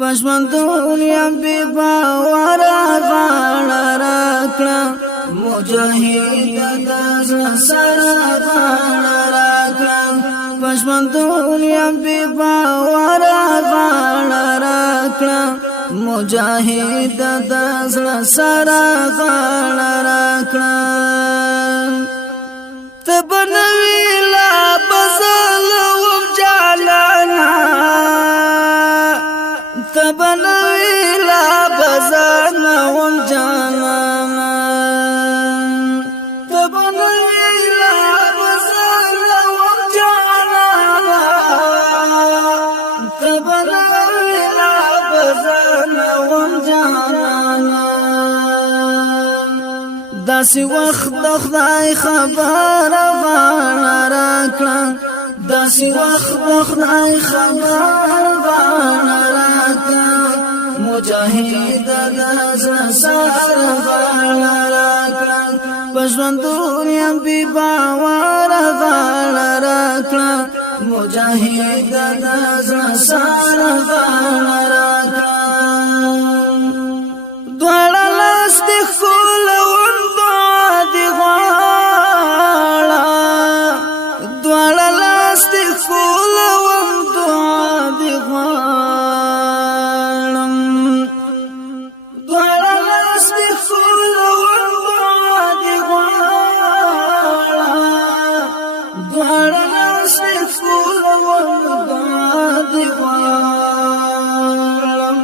پښمندونیم بی باورا غاړه راکړه مجاهد د زړه سره غاړه راکړه پښمندونیم بی باورا غاړه راکړه مجاهد د زړه سره غاړه راکړه تبنوی لا بزلوم جالانا تبنوی لا بزلوم جالانا تبنوی لا بزلوم جالانا تبنوی لا بزلوم جالانا داسې وخت د خدای خبر غاړه راکړه داسې وخت د خدای خبر غاړه راکړه مجاهد د زړه سره غاړه راکړه پښمندونیم بی باوره غاړه راکړه مجاهد د زړه سره غاړه راکړه دواړه لاس دې ښکلوم دعا دې غواړه دواړه لاس دې ښکلوم دعا دې غواړم دواړه لاس دې ښکلوم دعا دې غواړه دواړه لاس دې ښکلوم دعا دې غواړم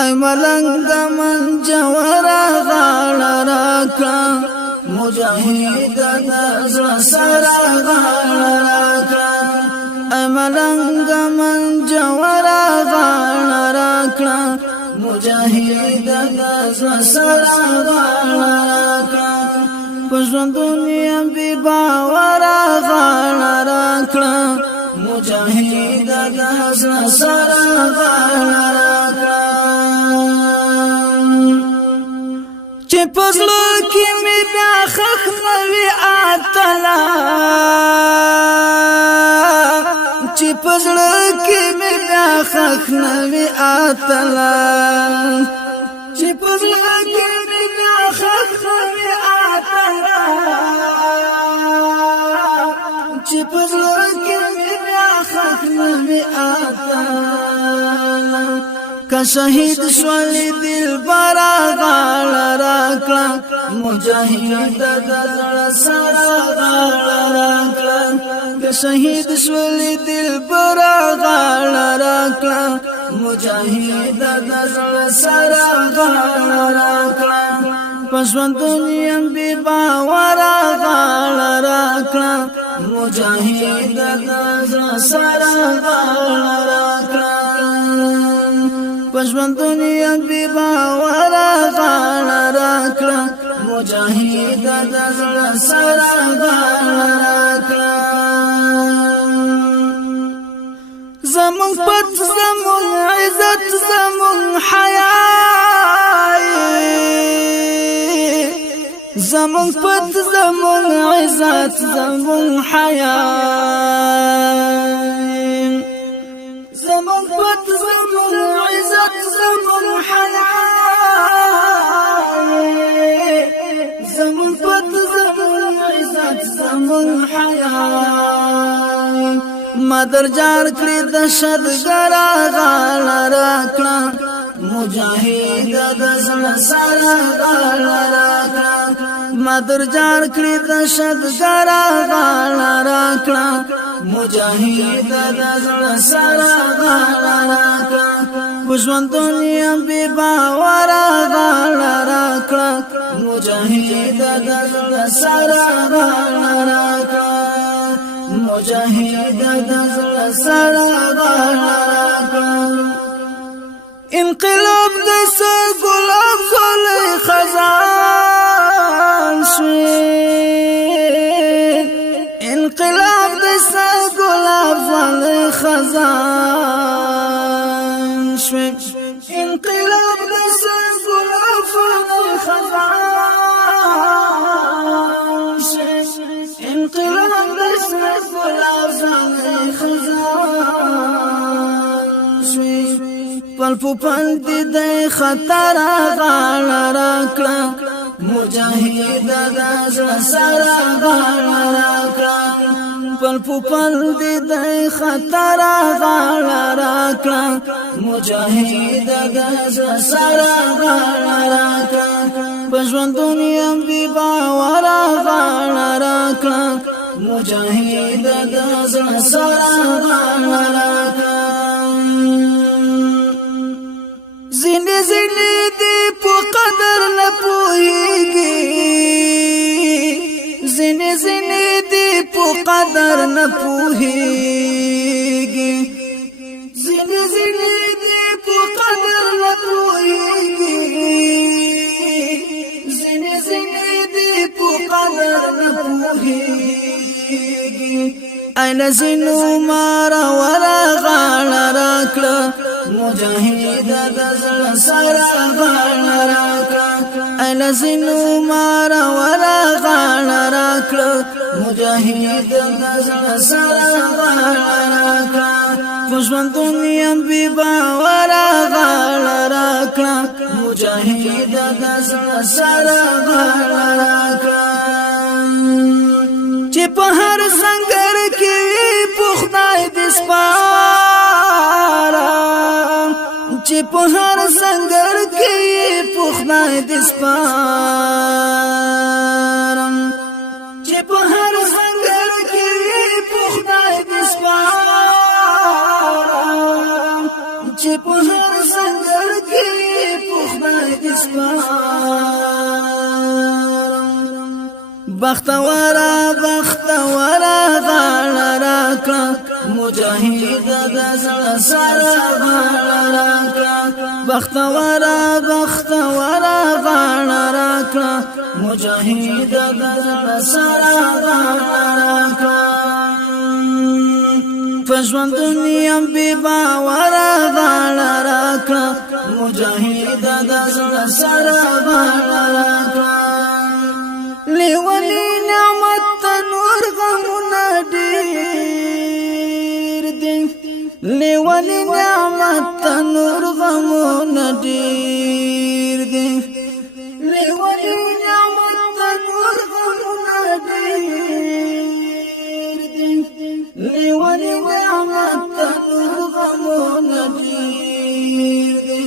ای ملنګ من جوړه غاړه راکړه مجاهد د زړه سره غاړه راکړه ای ملنګ من جوړه غاړه راکړه مجاهد د زړه سره غاړه راکړه پښمندونیم بی باوره غاړه راکړه مجاهد د زړه سره غاړه راکړه چې پزړه کې مې بیا خخ نوي اتلا چې پزړه کې مې بیا خخ نوي اتلا چې پزړه کې مې بیا خخ نوي اتلا چې پزړه کې مې بیا خخ نوي اتلا که شهید شول دل برا غاړه راکړه مجاهد د زړه سره غاړه راکړه که شهید شول دل برا غاړه راکړه مجاهد د زړه سره غاړه راکړه پښمندونیم بی باوره غاړه راکړه مجاهد د زړه سره غاړه راکړه پښمندونیم بی باوره غاړه راکړه مجاهد د زړه سره غاړه راکړه زمون پت زمون عزت زمون حیا زمون پت زمون عزت زمون حیا زمون پت زمون عزت زمون حیا زمون پت زمون عزت زمون حیا مادر جار کړی د شدګرا غاړه راکړه مجاهد د زړه سره غاړه راکړه مادر جار کړی د شدګرا غاړه راکړه مجاهد د زړه سره غاړه راکړه پښمندونیم بی باوره غاړه راکړه مجاهد د زړه سره غاړه راکړه مجاهد د زړه سره غاړه راکړه انقلاب د سر ګلاب زلي خزان شوي انقلاب د سر ګلاب زلي خزان شوي انقلاب د سر ګلاب زلي خزان شوي انقلاب د سر ګلاب زلي خزان شوي پل پل دی دی خطر غاړه راکړه مجاهد د زړه سره غاړه راکړه پل پل دی دی خطر غاړه راکړه مجاهد د زړه سره غاړه راکړه په ژوندون یم بې باوره غاړه راکړه مجاهد د زړه سره غاړه راکړه زینې زینې دې په قدر نه پوهېږي زینې زینې دې په قدر نه پوهېږي زینې زینې دې په قدر نه پوهېږي زینې زینې دې په قدر نه پوهېږي اين زینو مارا ورا غاړه راکړه مجاهد د زړه سره غاړه راکړه اين زینو مارا ورا غاړه راکړه مجاهد د زړه سره غاړه راکړه په ژوندون یم بې باوره غاړه راکړه مجاهد د زړه سره غاړه راکړه چې په هر سنگر کې په خدای دې سپاره چې په هر سنگر کې په خدای دې سپارم چې په هر سنگر کې په خدای دې سپارم چې په هر سنگر کې په خدای دې سپارم بختورا بختورا غاړه راکړه مجاهد د زړه سره غاړه راکړه بختورا بختورا غاړه راکړه مجاهد د زړه سره غاړه راکړه په ژوندون یم بې باوره غاړه راکړه مجاهد د زړه سره غاړه راکړه لیونی نعمت تنور غمونه ډېر دي لیونی نعمت تنور غمونه ډېر دي لیونی نعمت تنور غمونه ډېر دي لیونی نعمت تنور غمونه ډېر دي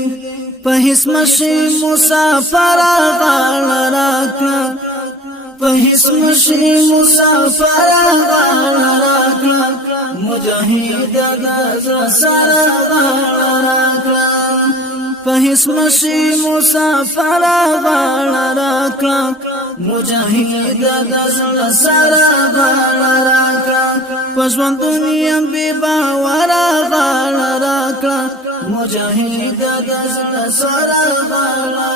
په هیڅ مشي مسافر غاړه راکړه په هیڅ مشي مسافر غاړه راکړه مجاهد د زړه سره غاړه راکړه په هیڅ مشي مسافر غاړه راکړه مجاهد د زړه سره غاړه راکړه په ژوندون یم بې باوره غاړه راکړه مجاهد د زړه سره غاړه